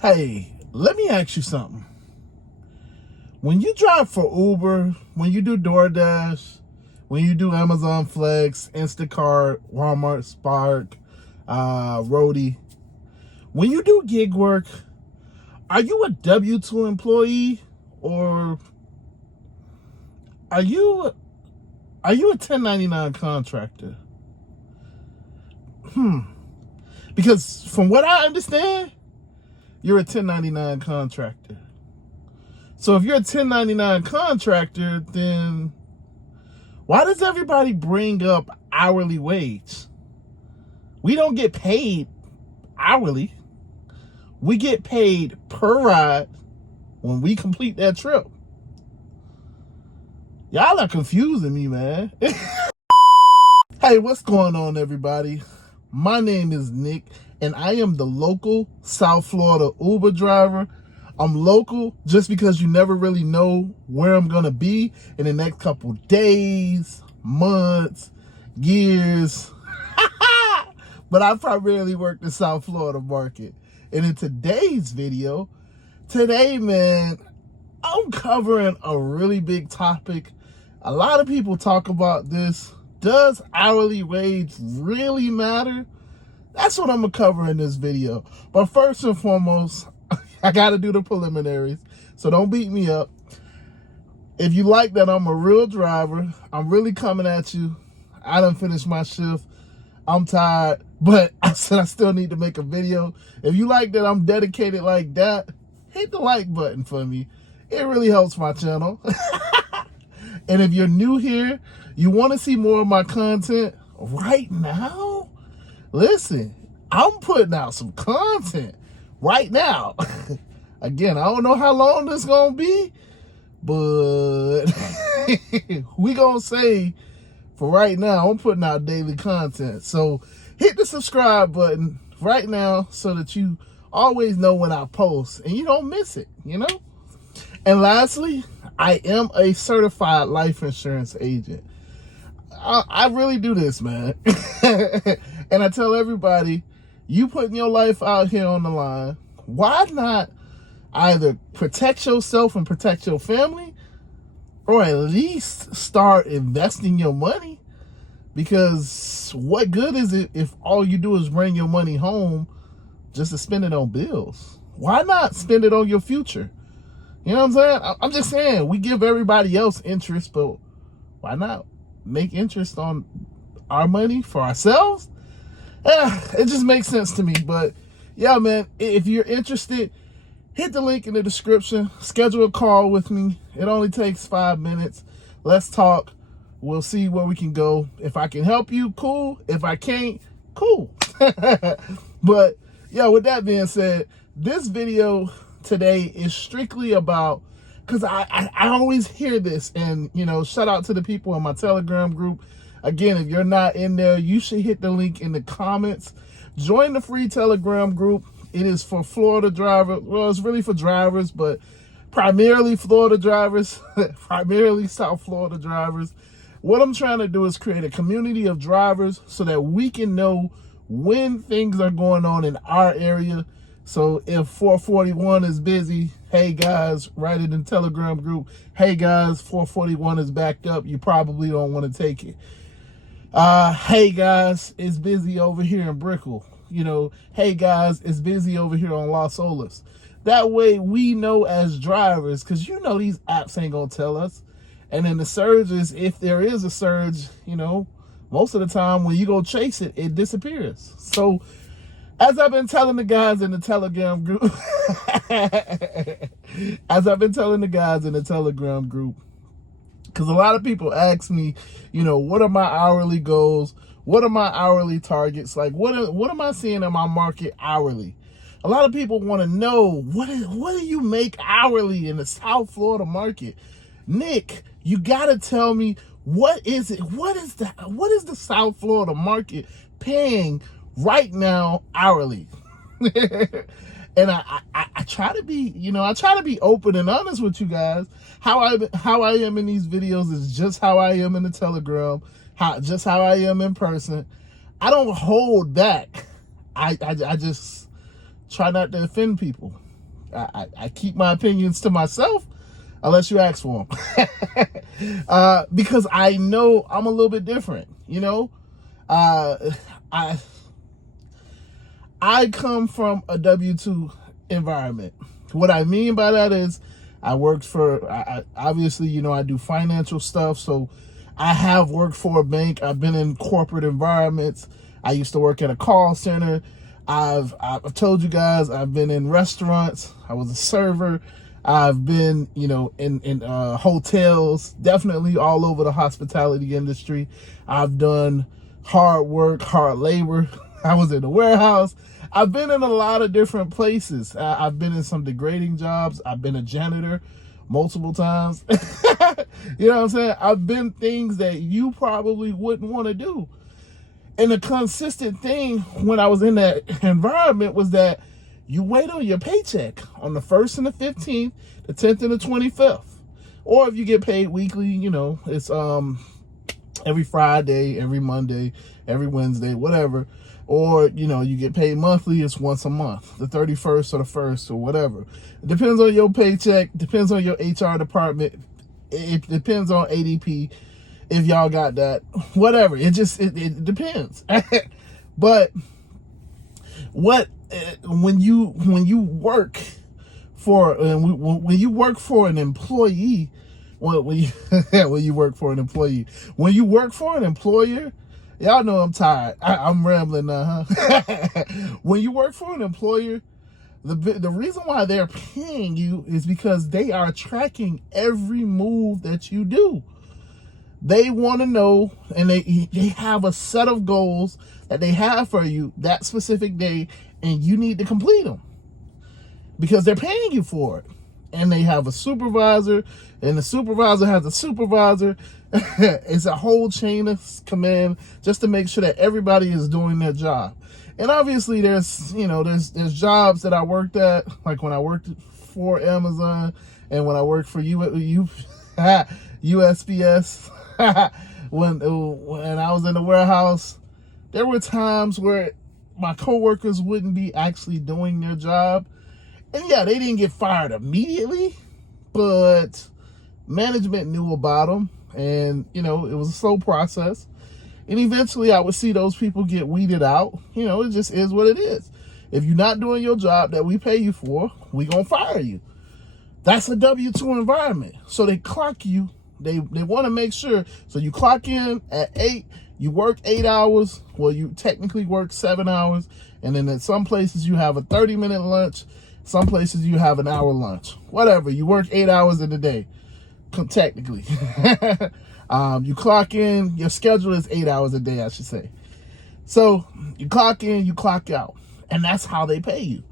Hey, let me ask you something. When you drive for Uber, when you do DoorDash, when you do Amazon Flex, Instacart, Walmart, Spark, Roadie, when you do gig work, are you a W-2 employee or are you a 1099 contractor? Because from what I understand, you're a 1099 contractor. So if you're a 1099 contractor, then why does everybody bring up hourly wage? We don't get paid hourly. We get paid per ride when we complete that trip. Y'all are confusing me, man. Hey, what's going on, everybody? My name is Nick, and I am the local South Florida Uber driver. I'm local just because you never really know where I'm going to be in the next couple days, months, years. But I primarily work the South Florida market. And in today's video, man, I'm covering a really big topic. A lot of people talk about this. Does hourly wage really matter? That's what I'm going to cover in this video. But first and foremost, I got to do the preliminaries, so don't beat me up. If you like that I'm a real driver, I'm really coming at you. I done finished my shift. I'm tired, but I said I still need to make a video. If you like that I'm dedicated like that, hit the like button for me. It really helps my channel. And if you're new here, you want to see more of my content right now, listen, I'm putting out some content right now. Again, I don't know how long this gonna be, but we gonna say for right now, I'm putting out daily content. So hit the subscribe button right now so that you always know when I post and you don't miss it, you know? And lastly, I am a certified life insurance agent. I really do this, man. And I tell everybody, you putting your life out here on the line, why not either protect yourself and protect your family, or at least start investing your money? Because what good is it if all you do is bring your money home just to spend it on bills? Why not spend it on your future? You know what I'm saying? I'm just saying, we give everybody else interest, but why not make interest on our money for ourselves? It just makes sense to me. But yeah, man, if you're interested, hit the link in the description. Schedule a call with me. It only takes 5 minutes. Let's talk. We'll see where we can go. If I can help you, cool. If I can't, cool. But yeah, with that being said, this video today is strictly about, because I always hear this, and you know, shout out to the people in my Telegram group. Again, if you're not in there, you should hit the link in the comments. Join the free Telegram group. It is for Florida drivers. Well, it's really for drivers, but primarily Florida drivers, primarily South Florida drivers. What I'm trying to do is create a community of drivers so that we can know when things are going on in our area. So if 441 is busy, hey guys, write it in Telegram group. Hey guys, 441 is backed up. You probably don't want to take it. Hey guys, it's busy over here in Brickell. You know, hey guys, it's busy over here on Las Olas. That way we know as drivers, because you know these apps ain't gonna tell us. And then the surges, if there is a surge, you know, most of the time when you go chase it, it disappears. So as I've been telling the guys in the Telegram group, because a lot of people ask me, you know, what are my hourly goals? What are my hourly targets? Like, what am I seeing in my market hourly? A lot of people want to know, what do you make hourly in the South Florida market? Nick, you got to tell me, what is it? What is the South Florida market paying right now hourly? And I try to be, you know, I try to be open and honest with you guys. How I am in these videos is just how I am in the Telegram, just how I am in person. I don't hold back. I just try not to offend people. I keep my opinions to myself unless you ask for them. Because I know I'm a little bit different, you know. I come from a W-2 environment. What I mean by that is I worked for, obviously, you know, I do financial stuff. So I have worked for a bank. I've been in corporate environments. I used to work at a call center. I've told you guys, I've been in restaurants. I was a server. I've been, you know, in hotels, definitely all over the hospitality industry. I've done hard work, hard labor. I was in the warehouse. I've been in a lot of different places. I've been in some degrading jobs. I've been a janitor multiple times. You know what I'm saying? I've been things that you probably wouldn't want to do. And the consistent thing when I was in that environment was that you wait on your paycheck on the 1st and the 15th, the 10th and the 25th. Or if you get paid weekly, you know, it's every Friday, every Monday, every Wednesday, whatever. Or, you know, you get paid monthly, it's once a month, the 31st or the 1st or whatever. It depends on your paycheck, depends on your HR department. It depends on ADP, if y'all got that, whatever. It depends. But when you work for when you work for an employee, when you work for an employee, when you work for an employer, y'all know I'm tired. I'm rambling now, huh? When you work for an employer, the reason why they're paying you is because they are tracking every move that you do. They want to know, and they have a set of goals that they have for you that specific day, and you need to complete them because they're paying you for it. And they have a supervisor, and the supervisor has a supervisor. It's a whole chain of command just to make sure that everybody is doing their job. And obviously there's jobs that I worked at, like when I worked for Amazon and when I worked for USPS. when I was in the warehouse, there were times where my coworkers wouldn't be actually doing their job. And yeah, they didn't get fired immediately, but management knew about them. And, you know, it was a slow process. And eventually I would see those people get weeded out. You know, it just is what it is. If you're not doing your job that we pay you for, we gonna fire you. That's a W-2 environment. So they clock you. They want to make sure. So you clock in at 8, you work 8 hours. Well, you technically work 7 hours. And then at some places you have a 30-minute lunch. Some places you have an hour lunch. Whatever. You work 8 hours in a day. Technically. You clock in. Your schedule is 8 hours a day, I should say. So you clock in, you clock out. And that's how they pay you.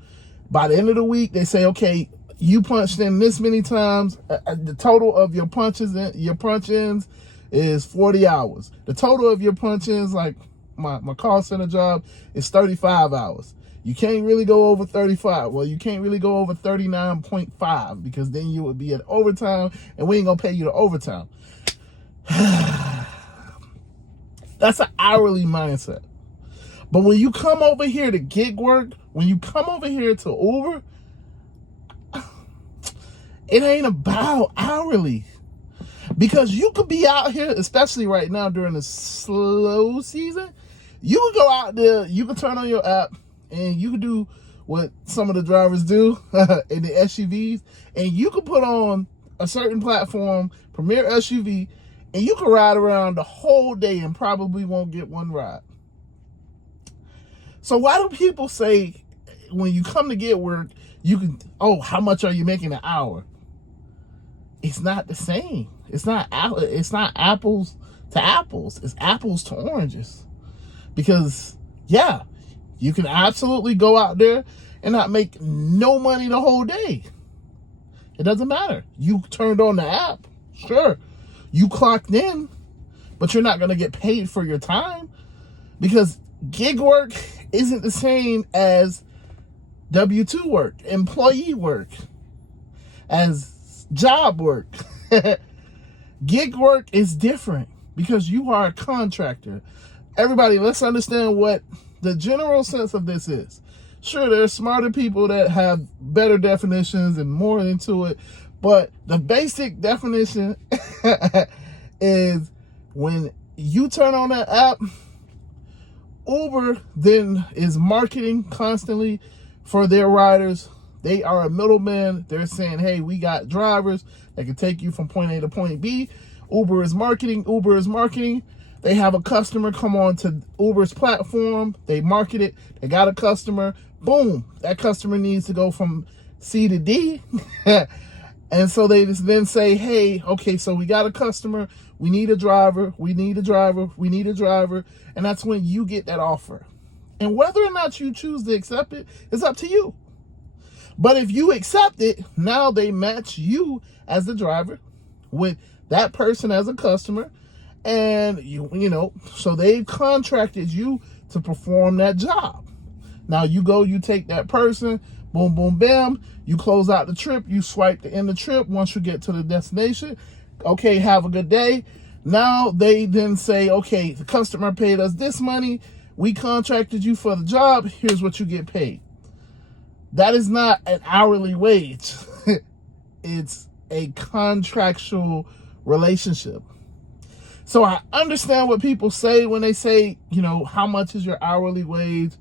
By the end of the week, they say, okay, you punched in this many times. The total of your punch-ins is 40 hours. The total of your punch-ins, like my call center job, is 35 hours. You can't really go over 35. Well, you can't really go over 39.5 because then you would be at overtime, and we ain't gonna pay you the overtime. That's an hourly mindset. But when you come over here to gig work, when you come over here to Uber, it ain't about hourly. Because you could be out here, especially right now during the slow season, you could go out there, you could turn on your app, and you could do what some of the drivers do in the SUVs, and you could put on a certain platform, Premier SUV, and you could ride around the whole day and probably won't get one ride. So why do people say when you come to get work, you can, oh, how much are you making an hour? It's not the same. It's not apples to apples. It's apples to oranges. Because, yeah, you can absolutely go out there and not make no money the whole day. It doesn't matter. You turned on the app, sure. You clocked in, but you're not going to get paid for your time because gig work isn't the same as W-2 work, employee work, as job work. Gig work is different because you are a contractor. Everybody, let's understand what the general sense of this is. Sure, there's smarter people that have better definitions and more into it, but the basic definition is when you turn on that app, Uber then is marketing constantly for their riders. They are a middleman. They're saying, hey, we got drivers that can take you from point A to point B. Uber is marketing. They have a customer come on to Uber's platform. They market it. They got a customer. Boom. That customer needs to go from C to D. And so they just then say, hey, okay, so we got a customer. We need a driver. And that's when you get that offer. And whether or not you choose to accept it is up to you. But if you accept it, now they match you as the driver with that person as a customer. And so they've contracted you to perform that job. Now you go, you take that person, boom, boom, bam, you close out the trip, you swipe to end the trip once you get to the destination. Okay, have a good day. Now they then say, okay, the customer paid us this money. We contracted you for the job. Here's what you get paid. That is not an hourly wage. It's a contractual relationship. So I understand what people say when they say, how much is your hourly wage?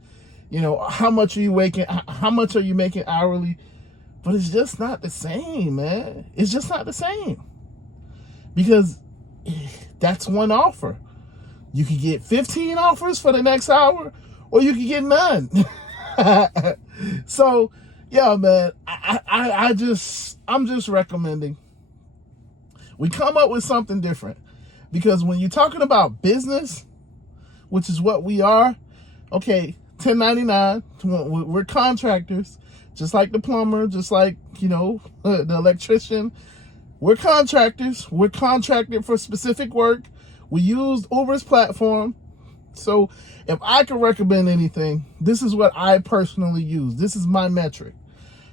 How much are you making? How much are you making hourly? But it's just not the same, man. It's just not the same. Because that's one offer. You could get 15 offers for the next hour, or you could get none. So, yeah, man, I'm just recommending we come up with something different. Because when you're talking about business, which is what we are, okay, 1099, we're contractors, just like the plumber, just like, the electrician. We're contractors. We're contracted for specific work. We use Uber's platform. So if I could recommend anything, this is what I personally use. This is my metric.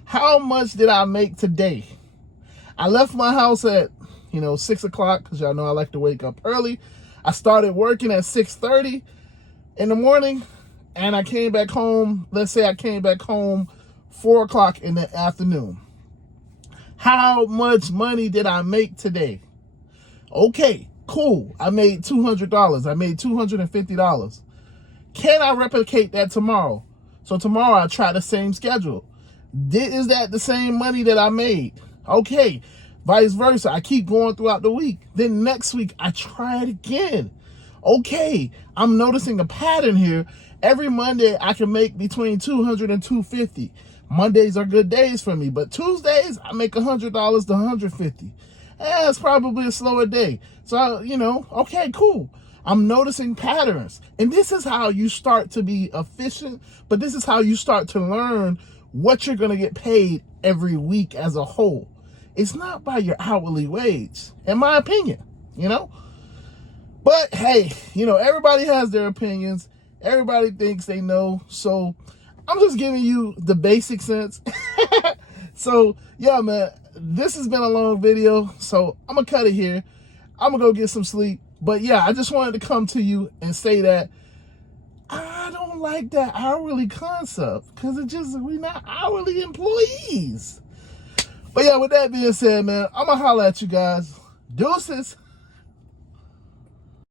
How much did I make today? I left my house at 6 o'clock, because y'all know I like to wake up early. I started working at 6:30 in the morning, and I came back home. Let's say I came back home 4 o'clock in the afternoon. How much money did I make today? Okay, cool. I made $200. I made $250. Can I replicate that tomorrow? So tomorrow I try the same schedule. Is that the same money that I made? Okay. Vice versa. I keep going throughout the week. Then next week, I try it again. Okay, I'm noticing a pattern here. Every Monday, I can make between $200 and $250. Mondays are good days for me, but Tuesdays, I make $100 to $150. It's probably a slower day. So, okay, cool. I'm noticing patterns. And this is how you start to be efficient, but this is how you start to learn what you're going to get paid every week as a whole. It's not by your hourly wage, in my opinion, But hey, everybody has their opinions. Everybody thinks they know. So I'm just giving you the basic sense. So yeah, man, this has been a long video. So I'm going to cut it here. I'm going to go get some sleep. But yeah, I just wanted to come to you and say that I don't like that hourly concept, because we're not hourly employees. But yeah, with that being said, man, I'm going to holler at you guys. Deuces.